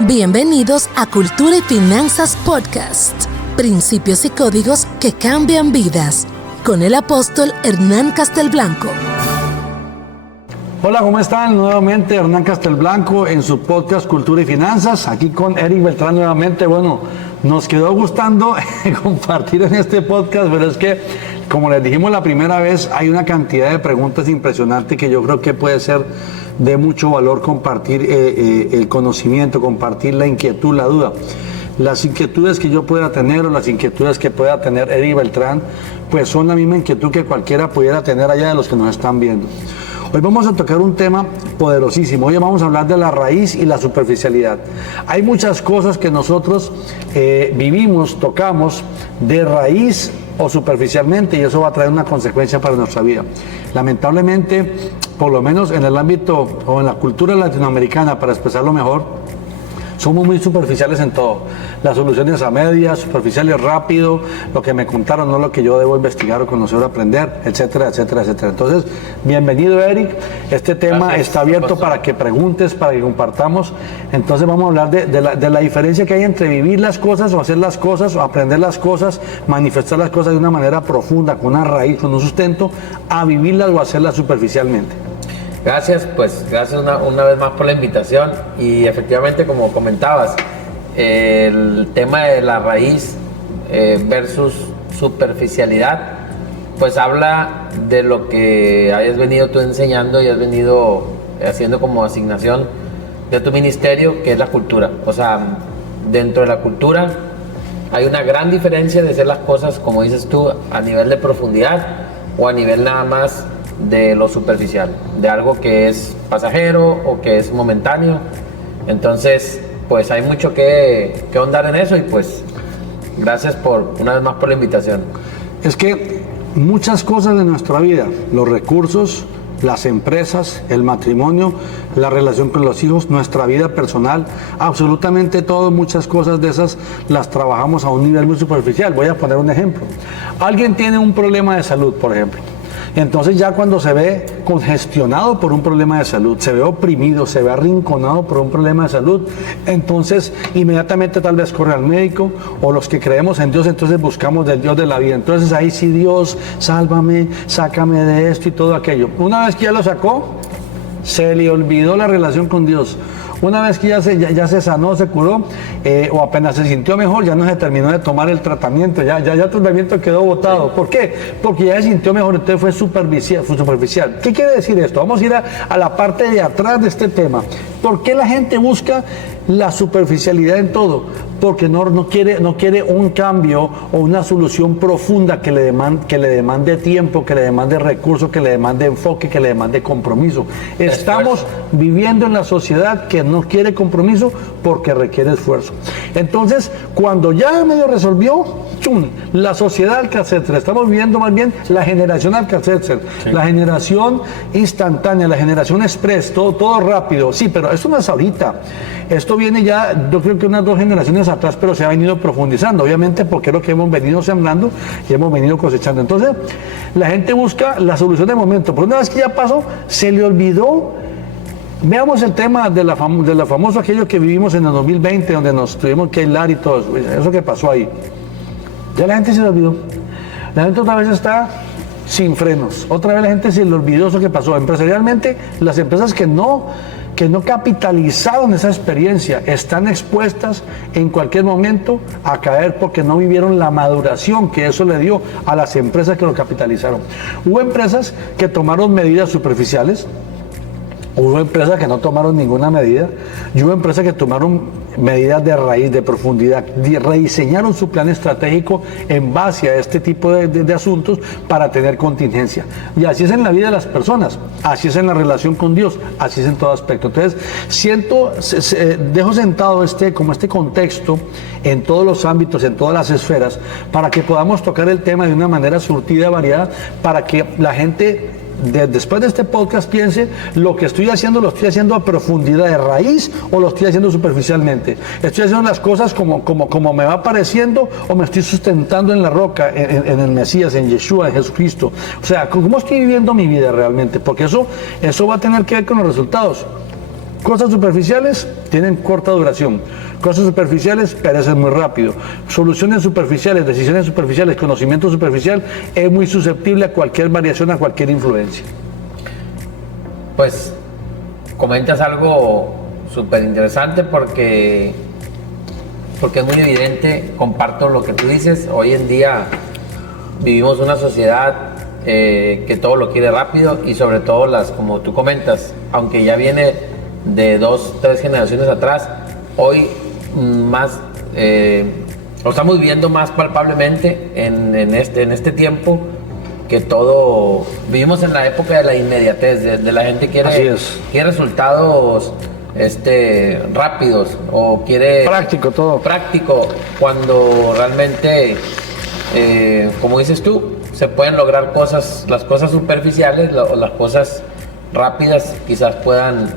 Bienvenidos a Cultura y Finanzas Podcast. Principios y códigos que cambian vidas. Con el apóstol Hernán Castelblanco. Hola, ¿cómo están? Nuevamente Hernán Castelblanco en su podcast Cultura y Finanzas. Aquí con Eric Beltrán nuevamente. Bueno, nos quedó gustando compartir en este podcast, pero es que, como les dijimos la primera vez, hay una cantidad de preguntas impresionantes que yo creo que puede ser de mucho valor compartir el conocimiento, compartir la inquietud, la duda. Las inquietudes que yo pueda tener o las inquietudes que pueda tener Eric Beltrán, pues son la misma inquietud que cualquiera pudiera tener allá de los que nos están viendo. Hoy vamos a tocar un tema poderosísimo. Hoy vamos a hablar de la raíz y la superficialidad. Hay muchas cosas que nosotros vivimos, tocamos de raíz o superficialmente, y eso va a traer una consecuencia para nuestra vida. Lamentablemente, por lo menos en el ámbito o en la cultura latinoamericana, para expresarlo mejor, somos muy superficiales en todo. Las soluciones a medias, superficiales rápido, lo que me contaron, no lo que yo debo investigar o conocer o aprender, etcétera, etcétera, etcétera. Entonces, bienvenido, Eric. Este tema Gracias, está abierto para que preguntes, para que compartamos. Entonces vamos a hablar de la diferencia que hay entre vivir las cosas o hacer las cosas o aprender las cosas, manifestar las cosas de una manera profunda, con una raíz, con un sustento, a vivirlas o hacerlas superficialmente. Gracias, pues gracias una vez más por la invitación y efectivamente, como comentabas, el tema de la raíz versus superficialidad, pues habla de lo que hayas venido tú enseñando y has venido haciendo como asignación de tu ministerio, que es la cultura. O sea, dentro de la cultura hay una gran diferencia de hacer las cosas, como dices tú, a nivel de profundidad o a nivel nada más de lo superficial, de algo que es pasajero o que es momentáneo. Entonces, pues hay mucho que ahondar en eso y pues gracias una vez más por la invitación. Es que muchas cosas de nuestra vida, los recursos, las empresas, el matrimonio, la relación con los hijos, nuestra vida personal, absolutamente todo, muchas cosas de esas las trabajamos a un nivel muy superficial. Voy a poner un ejemplo. Alguien tiene un problema de salud, por ejemplo. Entonces ya cuando se ve congestionado por un problema de salud, se ve oprimido, se ve arrinconado por un problema de salud, entonces inmediatamente tal vez corre al médico, o los que creemos en Dios, entonces buscamos del Dios de la vida. Entonces ahí sí, Dios, sálvame, sácame de esto y todo aquello. Una vez que ya lo sacó, se le olvidó la relación con Dios. Una vez que ya se sanó, se curó, o apenas se sintió mejor, ya no se terminó de tomar el tratamiento, ya el tratamiento quedó botado. ¿Por qué? Porque ya se sintió mejor, entonces fue superficial. ¿Qué quiere decir esto? Vamos a ir a la parte de atrás de este tema. ¿Por qué la gente busca la superficialidad en todo? Porque no quiere un cambio o una solución profunda que le demande tiempo, que le demande recursos, que le demande enfoque, que le demande compromiso. Estamos viviendo en la sociedad que no quiere compromiso porque requiere esfuerzo. Entonces, cuando ya medio resolvió, la sociedad Alcácer, estamos viviendo más bien la generación Alcácer, sí. La generación instantánea, la generación express, todo rápido. Sí, pero eso no es ahorita. Esto viene ya, yo creo que unas 2 generaciones atrás, pero se ha venido profundizando, obviamente, porque es lo que hemos venido sembrando y hemos venido cosechando. Entonces, la gente busca la solución de momento, pero una vez que ya pasó, se le olvidó. Veamos el tema de la famoso aquello que vivimos en el 2020, donde nos tuvimos que aislar y todo eso que pasó ahí. Ya la gente se le olvidó. La gente otra vez está sin frenos. Otra vez la gente se le olvidó eso que pasó. Empresarialmente, las empresas que no capitalizaron esa experiencia están expuestas en cualquier momento a caer porque no vivieron la maduración que eso le dio a las empresas que lo capitalizaron. Hubo empresas que tomaron medidas superficiales, hubo empresas que no tomaron ninguna medida, y hubo empresas que tomaron medidas de raíz, de profundidad, rediseñaron su plan estratégico en base a este tipo de asuntos para tener contingencia. Y así es en la vida de las personas, así es en la relación con Dios, así es en todo aspecto. Entonces, dejo sentado este contexto en todos los ámbitos, en todas las esferas, para que podamos tocar el tema de una manera surtida, variada, para que la gente después de este podcast piense, lo que estoy haciendo, lo estoy haciendo a profundidad de raíz o lo estoy haciendo superficialmente. Estoy haciendo las cosas como me va pareciendo, o me estoy sustentando en la roca, en el Mesías, en Yeshua, en Jesucristo. O sea, ¿cómo estoy viviendo mi vida realmente? Porque eso va a tener que ver con los resultados. Cosas superficiales tienen corta duración. Cosas superficiales perecen muy rápido. Soluciones superficiales, decisiones superficiales, conocimiento superficial es muy susceptible a cualquier variación, a cualquier influencia. Pues comentas algo súper interesante porque es muy evidente, comparto lo que tú dices. Hoy en día vivimos una sociedad que todo lo quiere rápido y sobre todo como tú comentas, aunque ya viene de 2, 3 generaciones atrás, hoy más lo estamos viviendo más palpablemente en este tiempo, que todo vivimos en la época de la inmediatez, de la gente quiere resultados rápidos o quiere práctico, cuando realmente como dices tú, se pueden lograr las cosas superficiales o las cosas rápidas quizás puedan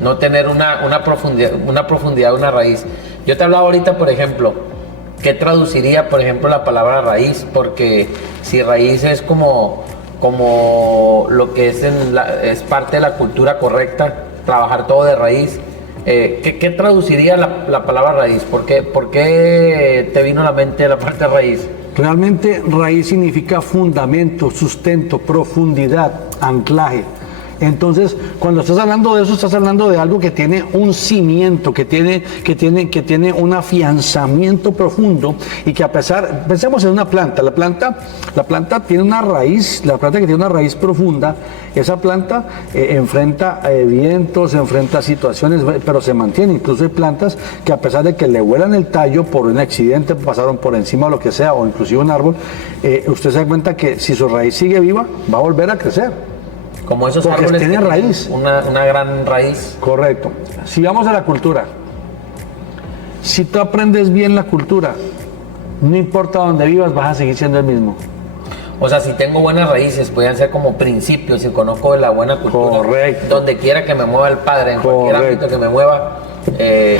no tener una profundidad, una raíz. Yo te hablaba ahorita, por ejemplo, ¿qué traduciría, por ejemplo, la palabra raíz? Porque si raíz es como lo que es parte de la cultura correcta, trabajar todo de raíz, ¿qué traduciría la palabra raíz? ¿Por qué te vino a la mente la parte raíz? Realmente raíz significa fundamento, sustento, profundidad, anclaje. Entonces, cuando estás hablando de eso, estás hablando de algo que tiene un cimiento, que tiene un afianzamiento profundo y que pensemos en una planta. La planta tiene una raíz, la planta que tiene una raíz profunda, esa planta enfrenta vientos, enfrenta situaciones, pero se mantiene. Incluso hay plantas que a pesar de que le vuelan el tallo por un accidente, pasaron por encima o lo que sea, o inclusive un árbol, usted se da cuenta que si su raíz sigue viva, va a volver a crecer. Como esos porque árboles tiene raíz. Una gran raíz. Correcto. Si vamos a la cultura, si tú aprendes bien la cultura, no importa dónde vivas, vas a seguir siendo el mismo. O sea, si tengo buenas raíces, pueden ser como principios, si conozco de la buena cultura. Correcto. Donde quiera que me mueva el padre, en cualquier ámbito que me mueva,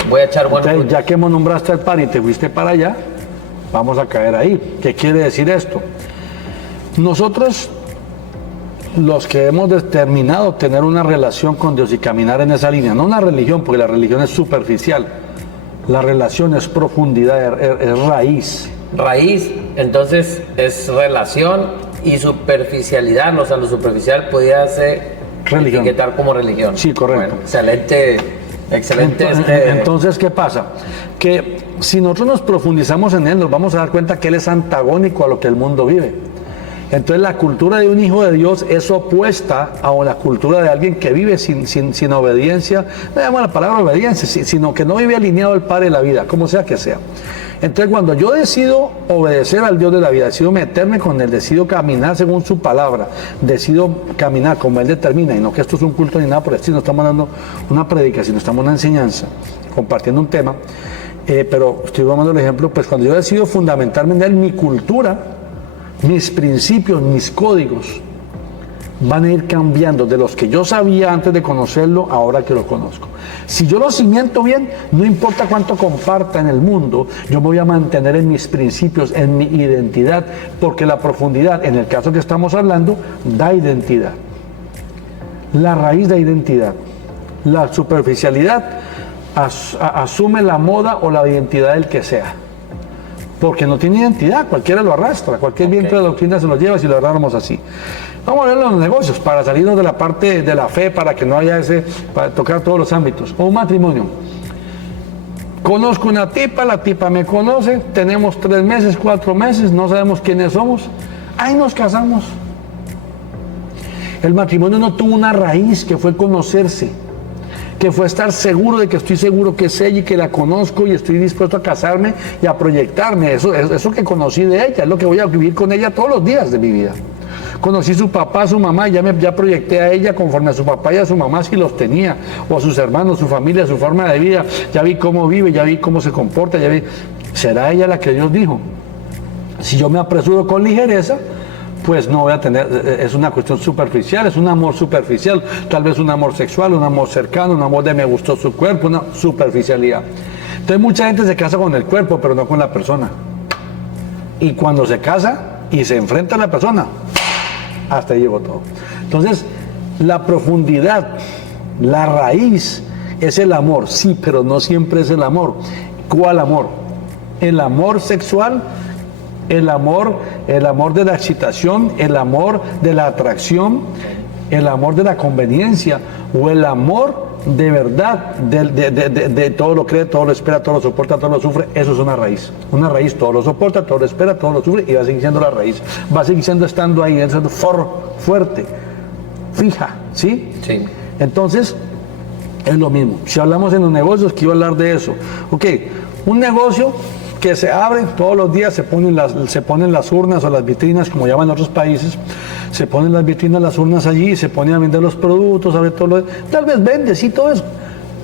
voy a echar buena cultura. Ya que nombraste al padre y te fuiste para allá, vamos a caer ahí. ¿Qué quiere decir esto? Nosotros, los que hemos determinado tener una relación con Dios y caminar en esa línea, no una religión, porque la religión es superficial, la relación es profundidad, es raíz. Raíz, entonces es relación y superficialidad, o sea, lo superficial podría ser etiquetar como religión. Sí, correcto. Bueno, excelente. Entonces, ¿qué pasa? Que si nosotros nos profundizamos en él, nos vamos a dar cuenta que él es antagónico a lo que el mundo vive. Entonces la cultura de un hijo de Dios es opuesta a la cultura de alguien que vive sin obediencia, no llamo la palabra obediencia, sino que no vive alineado al Padre de la vida, como sea que sea. Entonces cuando yo decido obedecer al Dios de la vida, decido meterme con Él, decido caminar según su palabra, decido caminar como Él determina, y no que esto es un culto ni nada por el estilo, no estamos dando una predicación, estamos dando una enseñanza, compartiendo un tema, pero estoy tomando el ejemplo, pues cuando yo decido fundamentarme en Él, mi cultura, mis principios, mis códigos van a ir cambiando de los que yo sabía antes de conocerlo, ahora que lo conozco. Si yo lo cimiento bien, no importa cuánto comparta en el mundo, yo me voy a mantener en mis principios, en mi identidad, porque la profundidad, en el caso que estamos hablando, da identidad. La raíz da identidad. La superficialidad asume la moda o la identidad del que sea. Porque no tiene identidad, cualquiera lo arrastra, cualquier viento de doctrina se lo lleva si lo agarráramos así. Vamos a ver los negocios, para salirnos de la parte de la fe, para que no haya para tocar todos los ámbitos. O un matrimonio. Conozco una tipa, la tipa me conoce, tenemos 3 meses, 4 meses, no sabemos quiénes somos, ahí nos casamos. El matrimonio no tuvo una raíz que fue conocerse, que fue estar seguro de que estoy seguro que es ella y que la conozco y estoy dispuesto a casarme y a proyectarme. Eso que conocí de ella, es lo que voy a vivir con ella todos los días de mi vida. Conocí su papá, su mamá, y ya proyecté a ella conforme a su papá y a su mamá si los tenía, o a sus hermanos, su familia, su forma de vida. Ya vi cómo vive, ya vi cómo se comporta, ya vi. ¿Será ella la que Dios dijo? Si yo me apresuro con ligereza, pues no voy a tener, es una cuestión superficial, es un amor superficial, tal vez un amor sexual, un amor cercano, un amor de me gustó su cuerpo, una superficialidad. Entonces mucha gente se casa con el cuerpo, pero no con la persona. Y cuando se casa y se enfrenta a la persona, hasta ahí llegó todo. Entonces, la profundidad La raíz es el amor, sí, pero no siempre es el amor. ¿Cuál amor? El amor sexual, el amor de la excitación, el amor de la atracción, el amor de la conveniencia, o el amor de verdad, de todo lo cree, todo lo espera, todo lo soporta, todo lo sufre. Eso es una raíz. Una raíz todo lo soporta, todo lo espera, todo lo sufre, y va a seguir siendo la raíz. Va a seguir estando ahí, siendo fuerte, fija, ¿sí? Sí. Entonces, es lo mismo. Si hablamos en los negocios, quiero hablar de eso. Ok, un negocio que se abre todos los días, se ponen las urnas o las vitrinas, como llaman en otros países, se ponen las vitrinas, las urnas allí, se ponen a vender los productos, a ver todo lo, tal vez vende, sí, todo eso,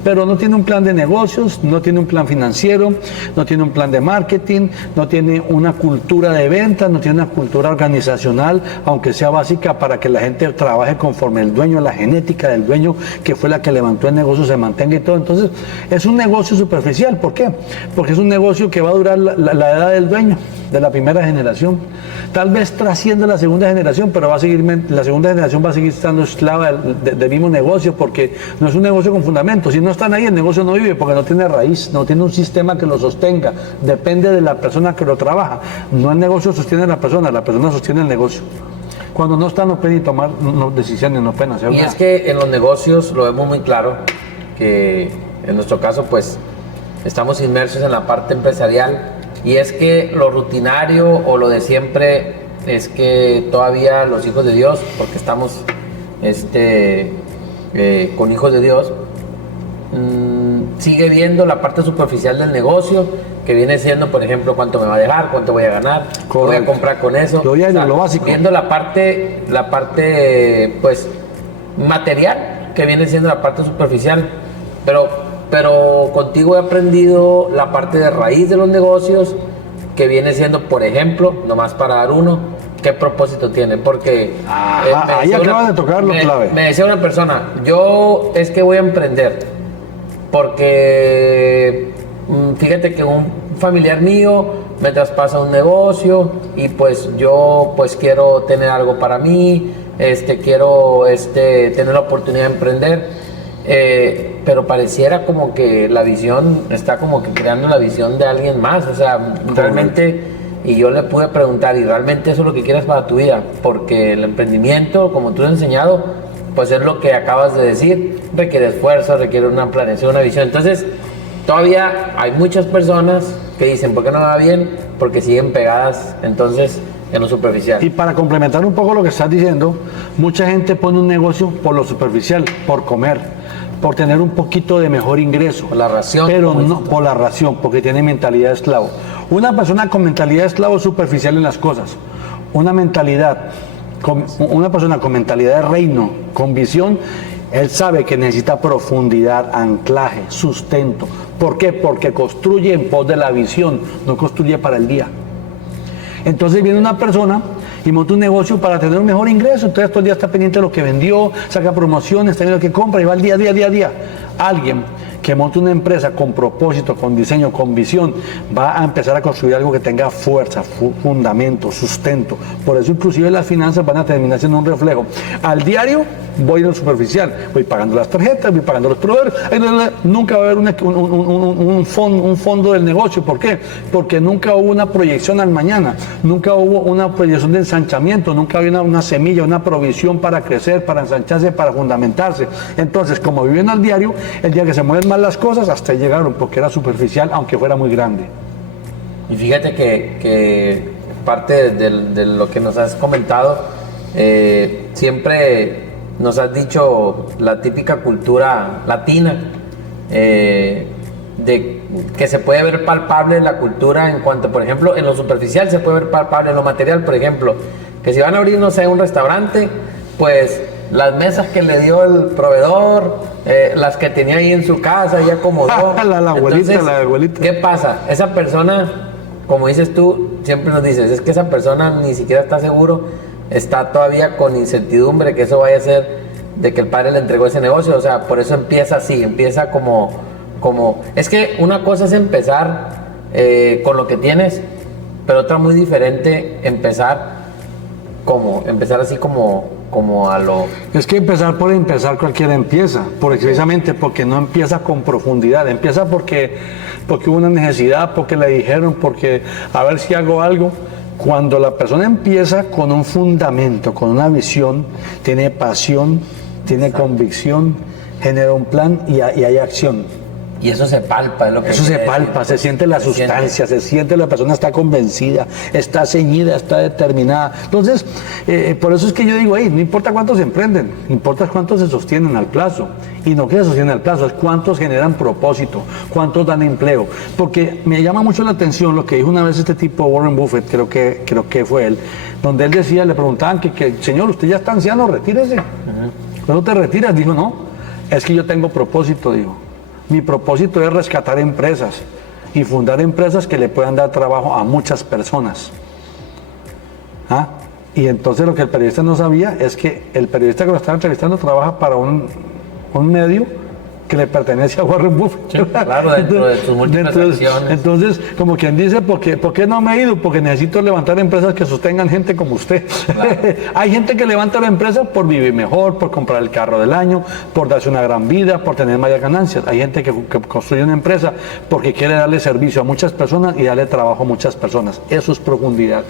pero no tiene un plan de negocios, no tiene un plan financiero, no tiene un plan de marketing, no tiene una cultura de venta, no tiene una cultura organizacional, aunque sea básica, para que la gente trabaje conforme el dueño, la genética del dueño, que fue la que levantó el negocio, se mantenga y todo. Entonces, es un negocio superficial. ¿Por qué? Porque es un negocio que va a durar la edad del dueño, de la primera generación. Tal vez trascienda la segunda generación, pero la segunda generación va a seguir estando esclava del mismo negocio, porque no es un negocio con fundamento. Si no están ahí, el negocio no vive, porque no tiene raíz, no tiene un sistema que lo sostenga. Depende de la persona que lo trabaja. No el negocio sostiene a la persona sostiene el negocio. Cuando no está, no pueden tomar decisiones, no pueden hacer nada. Y es que en los negocios lo vemos muy claro, que en nuestro caso, pues, estamos inmersos en la parte empresarial. Y es que lo rutinario o lo de siempre es que todavía los hijos de Dios, porque estamos con hijos de Dios, sigue viendo la parte superficial del negocio, que viene siendo, por ejemplo, cuánto me va a dejar, cuánto voy a ganar, qué voy a comprar con eso. Lo básico. Viendo la parte pues material, que viene siendo la parte superficial, pero contigo he aprendido la parte de raíz de los negocios, que viene siendo, por ejemplo, nomás para dar uno, ¿qué propósito tiene? Porque ahí acabas de tocar lo clave. Me decía una persona, yo es que voy a emprender, porque fíjate que un familiar mío me traspasa un negocio y pues yo pues quiero tener algo para mí, quiero tener la oportunidad de emprender. Pero pareciera como que la visión está como que creando la visión de alguien más, o sea, realmente, y yo le pude preguntar, ¿y realmente eso es lo que quieres para tu vida? Porque el emprendimiento, como tú lo has enseñado, pues es lo que acabas de decir, requiere esfuerzo, requiere una planeación, una visión. Entonces, todavía hay muchas personas que dicen, ¿por qué no va bien? Porque siguen pegadas, entonces, en lo superficial. Y para complementar un poco lo que estás diciendo, mucha gente pone un negocio por lo superficial, por comer, por tener un poquito de mejor ingreso. Por la ración. Pero no por la ración, porque tiene mentalidad de esclavo. Una persona con mentalidad de esclavo es superficial en las cosas. Una persona con mentalidad de reino, con visión, él sabe que necesita profundidad, anclaje, sustento. ¿Por qué? Porque construye en pos de la visión, no construye para el día. Entonces viene una persona y monta un negocio para tener un mejor ingreso, entonces todo el día está pendiente de lo que vendió, saca promociones, está viendo lo que compra y va al día a día. Alguien que monte una empresa con propósito, con diseño, con visión, va a empezar a construir algo que tenga fuerza, fundamento, sustento. Por eso inclusive las finanzas van a terminar siendo un reflejo. Al diario voy en lo superficial, voy pagando las tarjetas, voy pagando los proveedores, nunca va a haber un fondo del negocio. ¿Por qué? Porque nunca hubo una proyección al mañana, nunca hubo una proyección de ensanchamiento, nunca había una semilla, una provisión para crecer, para ensancharse, para fundamentarse. Entonces, como viven al diario, el día que se mueven mal las cosas, hasta ahí llegaron, porque era superficial, aunque fuera muy grande. Y fíjate que parte de lo que nos has comentado, siempre nos has dicho la típica cultura latina, de que se puede ver palpable la cultura en cuanto, por ejemplo, en lo superficial se puede ver palpable, en lo material, por ejemplo, que si van a abrir, no sé, un restaurante, pues las mesas que le dio el proveedor, las que tenía ahí en su casa, ya acomodó. la abuelita. ¿Qué pasa? Esa persona, como dices tú, siempre nos dices, es que esa persona ni siquiera está seguro, está todavía con incertidumbre que eso vaya a ser de que el padre le entregó ese negocio. O sea, por eso empieza así, empieza como es que una cosa es empezar con lo que tienes, pero otra muy diferente empezar así como como a lo... Es que empezar por empezar cualquiera empieza, precisamente porque no empieza con profundidad, empieza porque hubo una necesidad, porque le dijeron, porque a ver si hago algo. Cuando la persona empieza con un fundamento, con una visión, tiene pasión, tiene convicción, genera un plan y hay acción. Y eso se palpa, es lo que eso se palpa, se siente la sustancia, se siente la persona está convencida, está ceñida, está determinada. Entonces, por eso es que yo digo, no importa cuántos emprenden, importa cuántos se sostienen al plazo. Y no que se sostienen al plazo, es cuántos generan propósito, cuántos dan empleo. Porque me llama mucho la atención lo que dijo una vez este tipo, Warren Buffett, creo que fue él, donde él decía, le preguntaban que señor, usted ya está anciano, retírese. ¿Cuándo te retiras? Dijo, no, es que yo tengo propósito, dijo. Mi propósito es rescatar empresas y fundar empresas que le puedan dar trabajo a muchas personas. Y entonces lo que el periodista no sabía es que el periodista que lo estaba entrevistando trabaja para un medio que le pertenece a Warren Buffett. Sí, claro, dentro de sus múltiples acciones. Entonces, como quien dice, ¿por qué no me he ido? Porque necesito levantar empresas que sostengan gente como usted. Claro. Hay gente que levanta la empresa por vivir mejor, por comprar el carro del año, por darse una gran vida, por tener mayores ganancias. Hay gente que construye una empresa porque quiere darle servicio a muchas personas y darle trabajo a muchas personas. Eso es profundidad.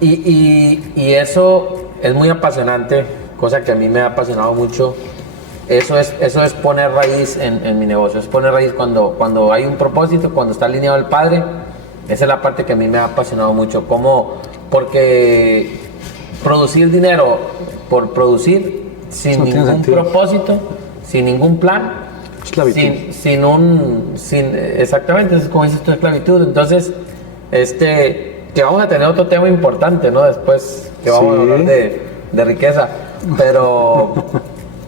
Y eso es muy apasionante, cosa que a mí me ha apasionado mucho. Eso es poner raíz en mi negocio, es poner raíz cuando hay un propósito, cuando está alineado el Padre. Esa es la parte que a mí me ha apasionado mucho, porque producir dinero por producir, sin ningún propósito, sin ningún plan, exactamente, es como dices tú, esclavitud. Entonces, que vamos a tener otro tema importante, ¿no? Después, que vamos a hablar de riqueza,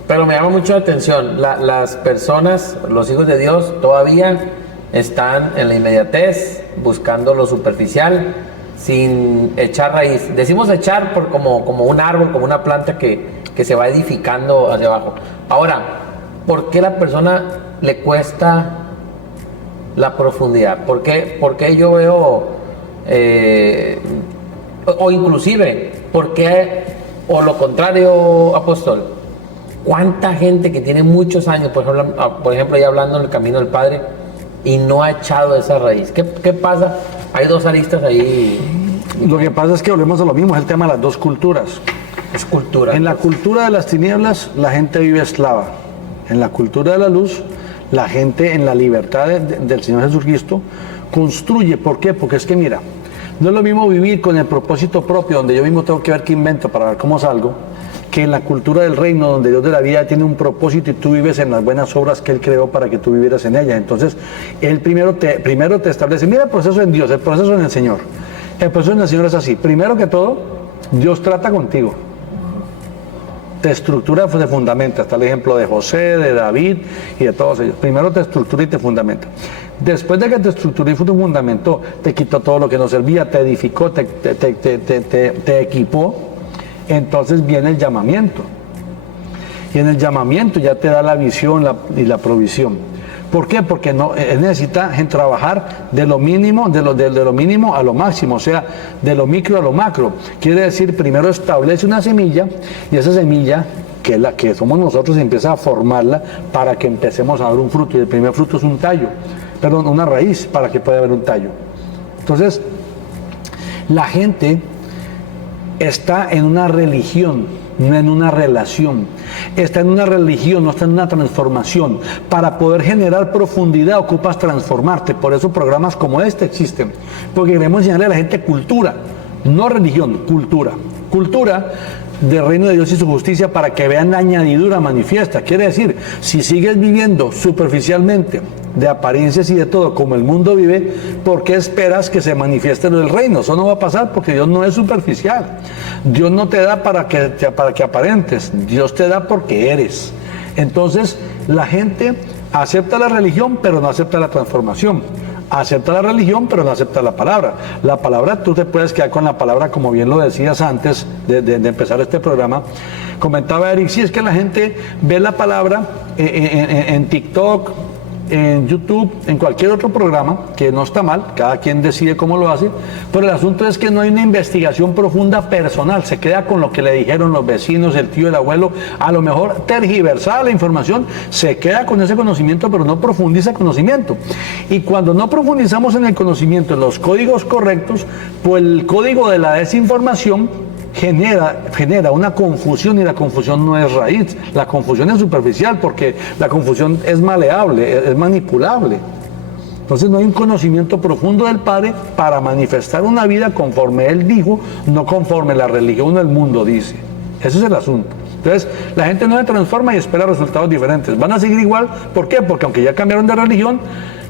pero me llama mucho la atención, las personas, los hijos de Dios, todavía están en la inmediatez, buscando lo superficial, sin echar raíz. Decimos echar como un árbol, como una planta que se va edificando hacia abajo. Ahora, ¿por qué a la persona le cuesta la profundidad? ¿Por qué yo veo, o inclusive, por qué, o lo contrario, apóstol? ¿Cuánta gente que tiene muchos años, por ejemplo, ya hablando en el camino del Padre, y no ha echado esa raíz? ¿Qué pasa? Hay dos aristas ahí. Lo que pasa es que volvemos a lo mismo, es el tema de las dos culturas. Es cultura. En la cultura de las tinieblas, la gente vive esclava. En la cultura de la luz, la gente en la libertad del Señor Jesucristo construye. ¿Por qué? Porque es que mira, no es lo mismo vivir con el propósito propio, donde yo mismo tengo que ver qué invento para ver cómo salgo, que en la cultura del reino, donde Dios de la vida tiene un propósito y tú vives en las buenas obras que Él creó para que tú vivieras en ellas. Entonces, Él primero te establece, mira el proceso en Dios, el proceso en el Señor. El proceso en el Señor es así. Primero que todo, Dios trata contigo. Te estructura, te fundamenta. Está el ejemplo de José, de David y de todos ellos. Primero te estructura y te fundamenta. Después de que te estructuró y te fundamentó, te quitó todo lo que no servía, te edificó, te equipó. Entonces viene el llamamiento. Y en el llamamiento ya te da la visión y la provisión. ¿Por qué? Porque él necesita trabajar de lo mínimo, de lo mínimo a lo máximo, o sea, de lo micro a lo macro. Quiere decir, primero establece una semilla, y esa semilla, que es la que somos nosotros, empieza a formarla para que empecemos a dar un fruto. Y el primer fruto es una raíz para que pueda haber un tallo. Entonces, la gente está en una religión, no en una relación. Está en una religión, no está en una transformación. Para poder generar profundidad ocupas transformarte. Por eso programas como este existen. Porque queremos enseñarle a la gente cultura, no religión, cultura. Cultura del reino de Dios y su justicia para que vean la añadidura manifiesta. Quiere decir, si sigues viviendo superficialmente, de apariencias y de todo, como el mundo vive, ¿por qué esperas que se manifieste el reino? Eso no va a pasar porque Dios no es superficial. Dios no te da para que aparentes, Dios te da porque eres. Entonces, la gente acepta la religión, pero no acepta la transformación. Acepta la religión, pero no acepta la palabra. La palabra, tú te puedes quedar con la palabra, como bien lo decías antes de empezar este programa. Comentaba Eric, sí, es que la gente ve la palabra en TikTok, en YouTube, en cualquier otro programa, que no está mal, cada quien decide cómo lo hace, pero el asunto es que no hay una investigación profunda personal, se queda con lo que le dijeron los vecinos, el tío, el abuelo, a lo mejor tergiversada la información, se queda con ese conocimiento, pero no profundiza el conocimiento. Y cuando no profundizamos en el conocimiento, en los códigos correctos, pues el código de la desinformación genera una confusión, y la confusión no es raíz, la confusión es superficial, porque la confusión es maleable, es manipulable. Entonces no hay un conocimiento profundo del Padre para manifestar una vida conforme Él dijo, no conforme la religión o el mundo dice. Ese es el asunto. Entonces la gente no se transforma y espera resultados diferentes, van a seguir igual. ¿Por qué? Porque aunque ya cambiaron de religión,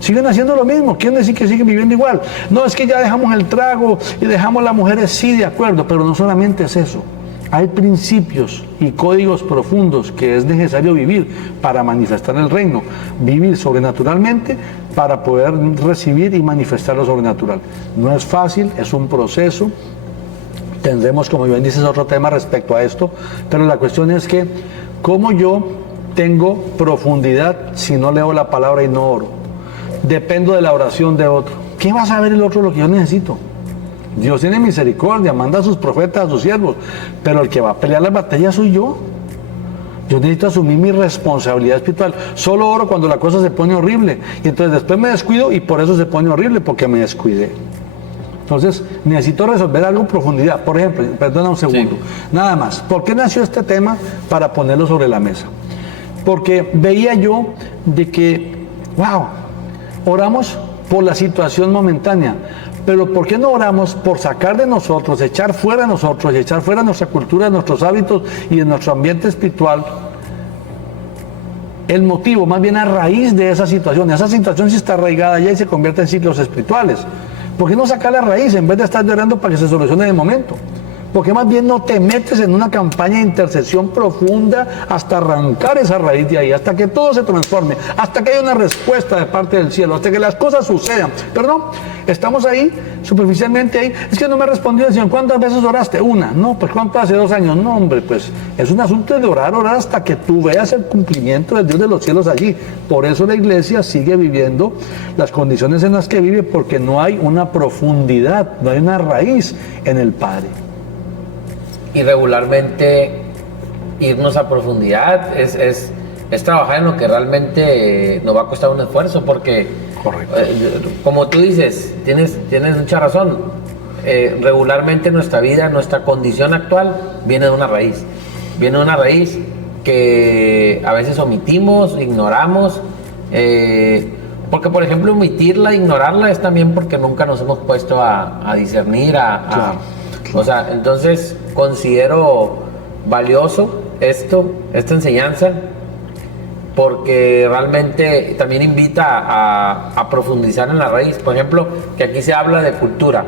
siguen haciendo lo mismo. ¿Quién decir que siguen viviendo igual? No, es que ya dejamos el trago y dejamos las mujeres, sí, de acuerdo, pero no solamente es eso. Hay principios y códigos profundos que es necesario vivir para manifestar el reino, vivir sobrenaturalmente para poder recibir y manifestar lo sobrenatural. No es fácil, es un proceso. Tendremos, como bien dices, otro tema respecto a esto, pero la cuestión es que, ¿cómo yo tengo profundidad si no leo la palabra y no oro? Dependo de la oración de otro. ¿Qué va a saber el otro lo que yo necesito? Dios tiene misericordia, manda a sus profetas, a sus siervos, pero el que va a pelear las batallas soy yo. Yo necesito asumir mi responsabilidad espiritual. Solo oro cuando la cosa se pone horrible, y entonces después me descuido y por eso se pone horrible, porque me descuidé. Entonces necesito resolver algo en profundidad. Por ejemplo, perdona un segundo, nada más. ¿Por qué nació este tema? Para ponerlo sobre la mesa. Porque veía yo de que, wow, oramos por la situación momentánea, pero ¿por qué no oramos por sacar de nosotros, echar fuera de nosotros, echar fuera nuestra cultura, nuestros hábitos y de nuestro ambiente espiritual? El motivo, más bien a raíz de esa situación sí está arraigada ya y se convierte en ciclos espirituales. ¿Por qué no sacar la raíz en vez de estar llorando para que se solucione de momento? ¿Por qué más bien no te metes en una campaña de intercesión profunda hasta arrancar esa raíz de ahí, hasta que todo se transforme, hasta que haya una respuesta de parte del cielo, hasta que las cosas sucedan? Pero no, estamos ahí, superficialmente ahí. Es que no me respondió el Señor. ¿Cuántas veces oraste? Una. No, pues ¿cuánto hace 2 años? No, hombre, pues es un asunto de orar hasta que tú veas el cumplimiento del Dios de los cielos allí. Por eso la iglesia sigue viviendo las condiciones en las que vive, porque no hay una profundidad, no hay una raíz en el Padre. Y regularmente irnos a profundidad es trabajar en lo que realmente nos va a costar un esfuerzo, porque como tú dices, tienes mucha razón. Regularmente nuestra vida, nuestra condición actual viene de una raíz. Viene de una raíz que a veces omitimos, ignoramos. Porque, por ejemplo, omitirla, ignorarla es también porque nunca nos hemos puesto a discernir, claro. O sea, entonces considero valioso esta enseñanza, porque realmente también invita a profundizar en la raíz. Por ejemplo, que aquí se habla de cultura,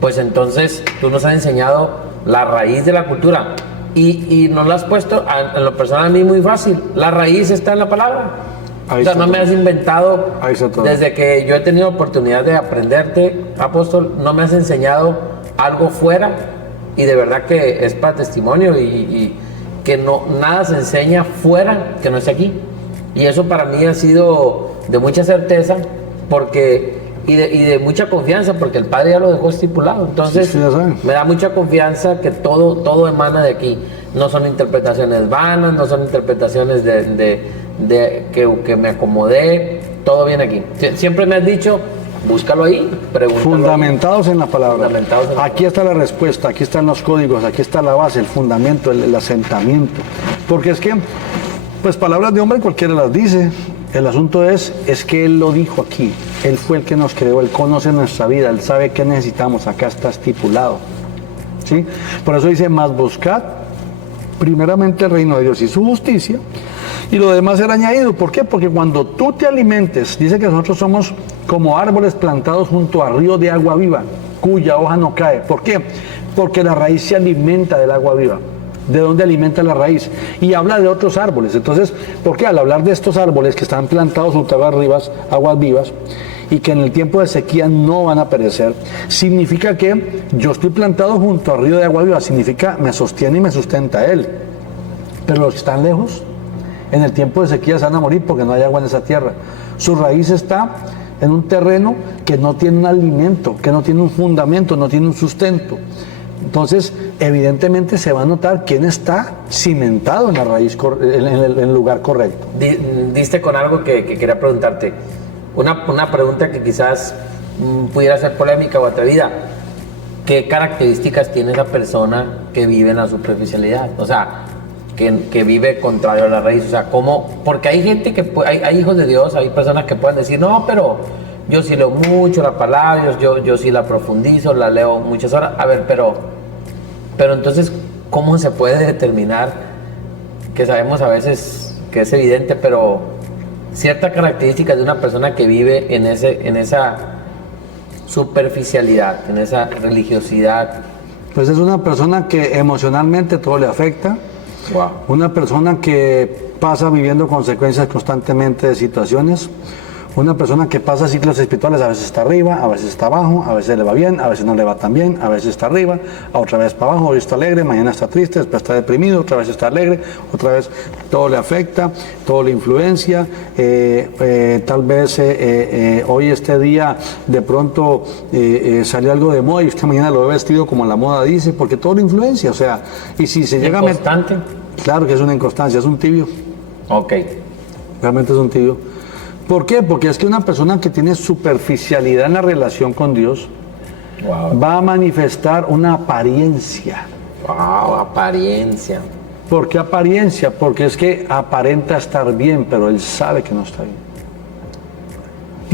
pues entonces tú nos has enseñado la raíz de la cultura y nos la has puesto en lo personal a mí muy fácil. La raíz está en la palabra. O sea, no me has inventado. Desde que yo he tenido oportunidad de aprenderte, apóstol, no me has enseñado algo fuera, y de verdad que es para testimonio, y que nada se enseña fuera que no esté aquí. Y eso para mí ha sido de mucha certeza, porque y de mucha confianza, porque el Padre ya lo dejó estipulado. Entonces me da mucha confianza que todo emana de aquí. No son interpretaciones vanas, no son interpretaciones de que me acomodé, todo viene aquí. Siempre me has dicho, búscalo ahí, pregúntalo. Fundamentados en la palabra. Aquí está la respuesta, aquí están los códigos, aquí está la base, el fundamento, el asentamiento. Porque es que, pues palabras de hombre cualquiera las dice. El asunto es que Él lo dijo aquí. Él fue el que nos creó, Él conoce nuestra vida, Él sabe qué necesitamos, acá está estipulado. ¿Sí? Por eso dice, más buscad primeramente el reino de Dios y su justicia, y lo demás será añadido. ¿Por qué? Porque cuando tú te alimentes, dice que nosotros somos como árboles plantados junto a río de agua viva, cuya hoja no cae. ¿Por qué? Porque la raíz se alimenta del agua viva. ¿De dónde alimenta la raíz? Y habla de otros árboles. Entonces, ¿por qué? Al hablar de estos árboles que están plantados junto a aguas vivas, y que en el tiempo de sequía no van a perecer, significa que yo estoy plantado junto al río de agua viva, significa me sostiene y me sustenta Él. Pero los que están lejos, en el tiempo de sequía se van a morir porque no hay agua en esa tierra. Su raíz está en un terreno que no tiene un alimento, que no tiene un fundamento, no tiene un sustento. Entonces, evidentemente se va a notar quién está cimentado en la raíz, en el lugar correcto. Diste con algo que quería preguntarte. Una pregunta que quizás pudiera ser polémica o atrevida. ¿Qué características tiene esa persona que vive en la superficialidad? O sea, que vive contrario a la raíz. O sea, ¿cómo? Porque hay gente hay hijos de Dios, hay personas que pueden decir, no, pero yo sí leo mucho la palabra, yo sí la profundizo, la leo muchas horas. A ver, pero entonces, ¿cómo se puede determinar? Que sabemos a veces que es evidente, pero ciertas características de una persona que vive en esa superficialidad, en esa religiosidad. Pues es una persona que emocionalmente todo le afecta. Wow. Una persona que pasa viviendo consecuencias constantemente de situaciones. Una persona que pasa ciclos espirituales, a veces está arriba, a veces está abajo, a veces le va bien, a veces no le va tan bien, a veces está arriba, otra vez para abajo, hoy está alegre, mañana está triste, después está deprimido, otra vez está alegre, otra vez todo le afecta, todo le influencia, tal vez hoy este día de pronto salió algo de moda y esta mañana lo ve vestido como la moda dice, porque todo lo influencia, o sea, y si se llega a meter... ¿Inconstante? Claro que es una inconstancia, es un tibio. Ok. Realmente es un tibio. ¿Por qué? Porque es que una persona que tiene superficialidad en la relación con Dios Wow. va a manifestar una apariencia. Wow, apariencia. ¿Por qué apariencia? Porque es que aparenta estar bien, pero él sabe que no está bien.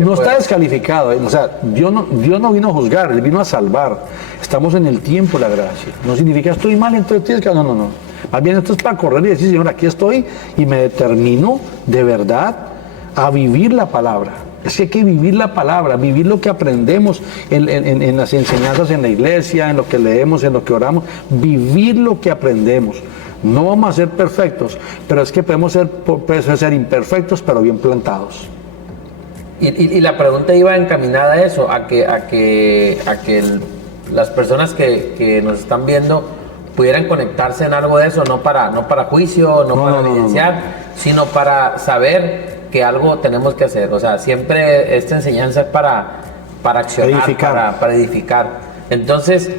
No está descalificado, o sea, Dios no vino a juzgar, Él vino a salvar. Estamos en el tiempo de la gracia. No significa estoy mal, entonces tienes que... No. Más bien esto es para correr y decir, Señor, aquí estoy y me determino de verdad a vivir la palabra. Es que hay que vivir la palabra, vivir lo que aprendemos en las enseñanzas en la iglesia, en lo que leemos, en lo que oramos, vivir lo que aprendemos. No vamos a ser perfectos, pero es que podemos ser imperfectos, pero bien plantados. Y la pregunta iba encaminada a eso, a que las personas que nos están viendo pudieran conectarse en algo de eso, no para juicio, no para evidenciar, sino para saber que algo tenemos que hacer. O sea, siempre esta enseñanza es para accionar, para edificar. Entonces,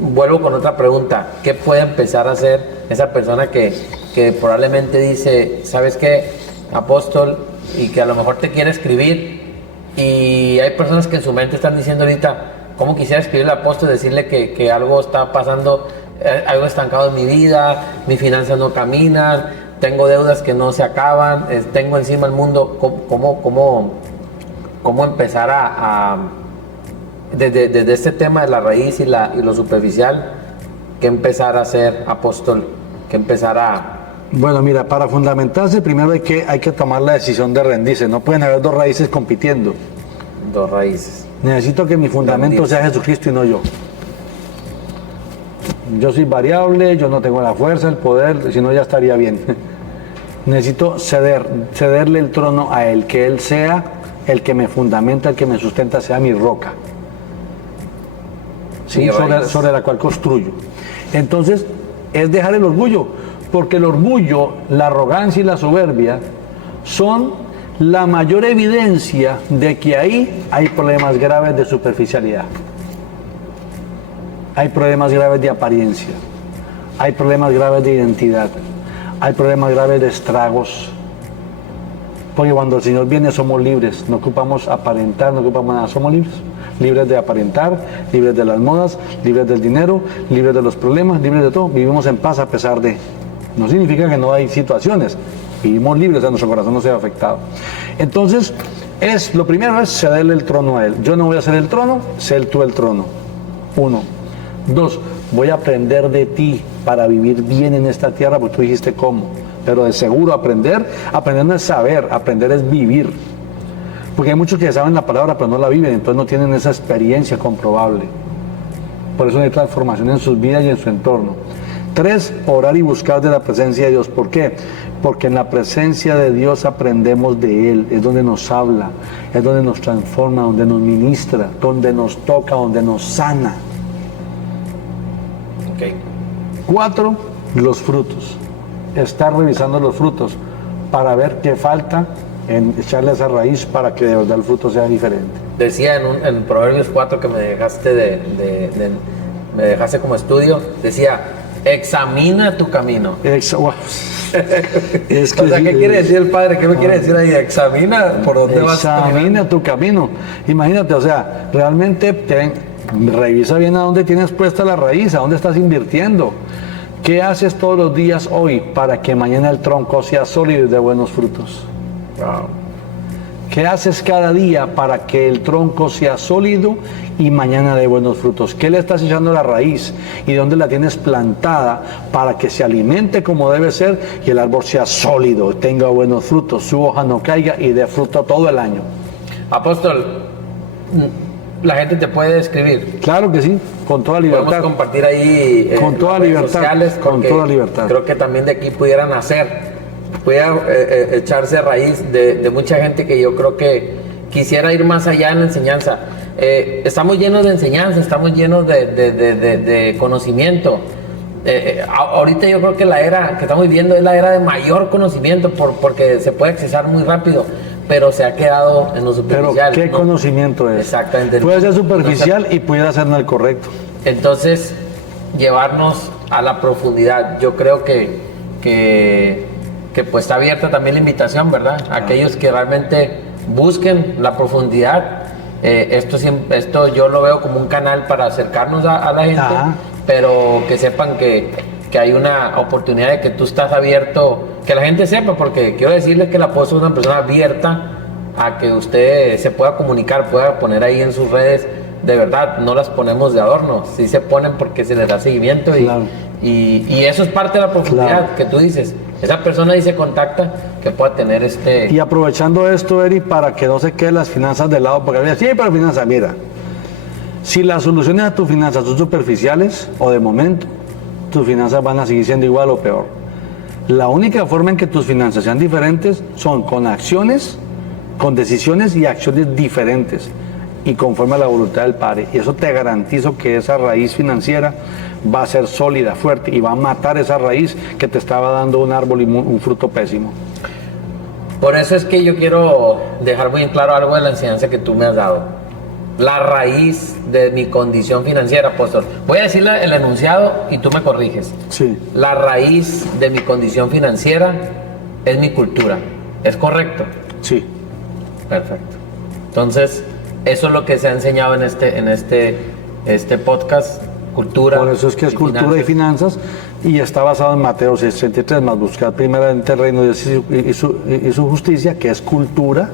vuelvo con otra pregunta. ¿Qué puede empezar a hacer esa persona que probablemente dice, ¿sabes qué, apóstol? Y que a lo mejor te quiere escribir, y hay personas que en su mente están diciendo ahorita, ¿cómo quisiera escribir al apóstol y decirle que algo está pasando, algo estancado en mi vida, mis finanzas no caminan, tengo deudas que no se acaban, tengo encima el mundo? ¿Cómo empezar desde este tema de la raíz y lo superficial, qué empezar a hacer, apóstol? ¿Qué empezar a...? Bueno, mira, para fundamentarse primero hay que tomar la decisión de rendirse. No pueden haber dos raíces compitiendo. Dos raíces. Necesito que mi fundamento sea Jesucristo y no yo. Yo soy variable, yo no tengo la fuerza, el poder, si no ya estaría bien. Necesito cederle el trono a Él, que Él sea el que me fundamenta, el que me sustenta, sea mi roca. ¿Sí? Sobre la cual construyo. Entonces, es dejar el orgullo. Porque el orgullo, la arrogancia y la soberbia son la mayor evidencia de que ahí hay problemas graves de superficialidad. Hay problemas graves de apariencia. Hay problemas graves de identidad. Hay problemas graves de estragos. Porque cuando el Señor viene somos libres. No ocupamos aparentar, no ocupamos nada. Somos libres. Libres de aparentar, libres de las modas, libres del dinero, libres de los problemas, libres de todo. Vivimos en paz a pesar de... No significa que no hay situaciones. Vivimos libres, o sea, nuestro corazón no se ve afectado. Entonces, lo primero es cederle el trono a Él. Yo no voy a hacer el trono, sé tú el trono. 1. 2. Voy a aprender de ti para vivir bien en esta tierra, porque tú dijiste cómo. Pero de seguro aprender no es saber, aprender es vivir. Porque hay muchos que saben la palabra, pero no la viven, entonces no tienen esa experiencia comprobable. Por eso hay transformación en sus vidas y en su entorno. 3, orar y buscar de la presencia de Dios. ¿Por qué? Porque en la presencia de Dios aprendemos de Él, es donde nos habla, es donde nos transforma, donde nos ministra, donde nos toca, donde nos sana. Okay. 4, los frutos. Estar revisando los frutos para ver qué falta en echarle esa raíz para que de verdad el fruto sea diferente. Decía en Proverbios 4 que me dejaste me dejaste como estudio, decía, examina tu camino. Wow. Es que o sea, ¿qué quiere decir el Padre? ¿Qué me quiere decir ahí? Examina por dónde vas. Examina tu camino. Imagínate, o sea, realmente revisa bien a dónde tienes puesta la raíz, a dónde estás invirtiendo. ¿Qué haces todos los días hoy para que mañana el tronco sea sólido y de buenos frutos? Wow. ¿Qué haces cada día para que el tronco sea sólido y mañana de buenos frutos? ¿Qué le estás echando a la raíz y dónde la tienes plantada para que se alimente como debe ser y el árbol sea sólido, tenga buenos frutos, su hoja no caiga y dé fruto todo el año? Apóstol, la gente te puede escribir. Claro que sí, con toda libertad. Podemos compartir ahí con toda libertad, sociales, con toda libertad. Creo que también de aquí pudiera echarse a raíz de mucha gente que yo creo que quisiera ir más allá en la enseñanza. Estamos llenos de enseñanza, estamos llenos de conocimiento. Ahorita yo creo que la era que estamos viviendo es la era de mayor conocimiento porque se puede accesar muy rápido, pero se ha quedado en lo superficial. Pero ¿qué conocimiento es? Exactamente. Puede ser superficial y pudiera ser no el correcto. Entonces, llevarnos a la profundidad. Yo creo que pues está abierta también la invitación, ¿verdad? Aquellos que realmente busquen la profundidad. Esto yo lo veo como un canal para acercarnos a la gente, pero que sepan que hay una oportunidad de que tú estás abierto, que la gente sepa, porque quiero decirles que el apóstol es una persona abierta a que usted se pueda comunicar, pueda poner ahí en sus redes. De verdad, no las ponemos de adorno, sí se ponen porque se les da seguimiento y eso es parte de la profundidad que tú dices. Esa persona ahí se contacta que pueda tener Y aprovechando esto, Eri, para que no se queden las finanzas de lado, porque sí, pero finanzas, mira, si las soluciones a tus finanzas son superficiales o de momento, tus finanzas van a seguir siendo igual o peor. La única forma en que tus finanzas sean diferentes son con acciones, con decisiones y acciones diferentes y conforme a la voluntad del Padre. Y eso te garantizo que esa raíz financiera va a ser sólida, fuerte y va a matar esa raíz que te estaba dando un árbol y un fruto pésimo. Por eso es que yo quiero dejar muy claro algo de la enseñanza que tú me has dado. La raíz de mi condición financiera, apóstol. Voy a decir el enunciado y tú me corriges. Sí. La raíz de mi condición financiera es mi cultura. ¿Es correcto? Sí. Perfecto. Entonces, eso es lo que se ha enseñado en este podcast, cultura. Por eso es que es cultura y finanzas, y está basado en Mateo 6:33, más buscar primeramente el reino de Dios y su justicia, que es cultura,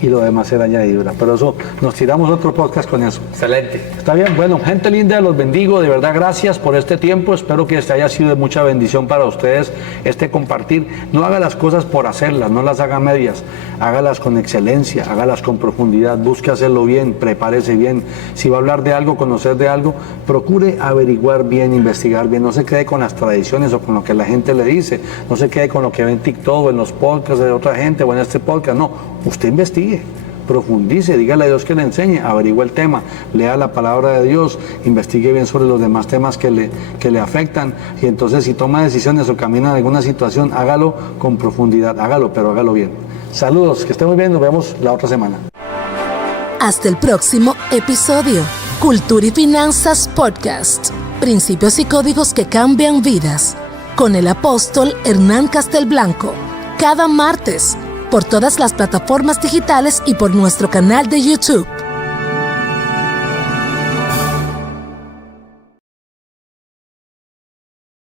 y lo demás será añadidura. Pero eso, nos tiramos otro podcast con eso. Excelente. Está bien, bueno, gente linda, los bendigo, de verdad gracias por este tiempo, espero que este haya sido de mucha bendición para ustedes, compartir. No haga las cosas por hacerlas, no las haga medias, hágalas con excelencia, hágalas con profundidad, busque hacerlo bien, prepárese bien. Si va a hablar de algo, conocer de algo, procure averiguar bien, investigar bien, no se quede con las tradiciones o con lo que la gente le dice, no se quede con lo que ve en TikTok o en los podcasts de otra gente o en este podcast, no, usted investigue. Profundice, dígale a Dios que le enseñe, averigüe el tema, lea la palabra de Dios, investigue bien sobre los demás temas que le afectan, y entonces si toma decisiones o camina en alguna situación, hágalo con profundidad, pero hágalo bien. Saludos, que estén muy bien, nos vemos la otra semana. Hasta el próximo episodio. Cultura y Finanzas Podcast. Principios y códigos que cambian vidas. Con el apóstol Hernán Castelblanco. Cada martes, por todas las plataformas digitales y por nuestro canal de YouTube.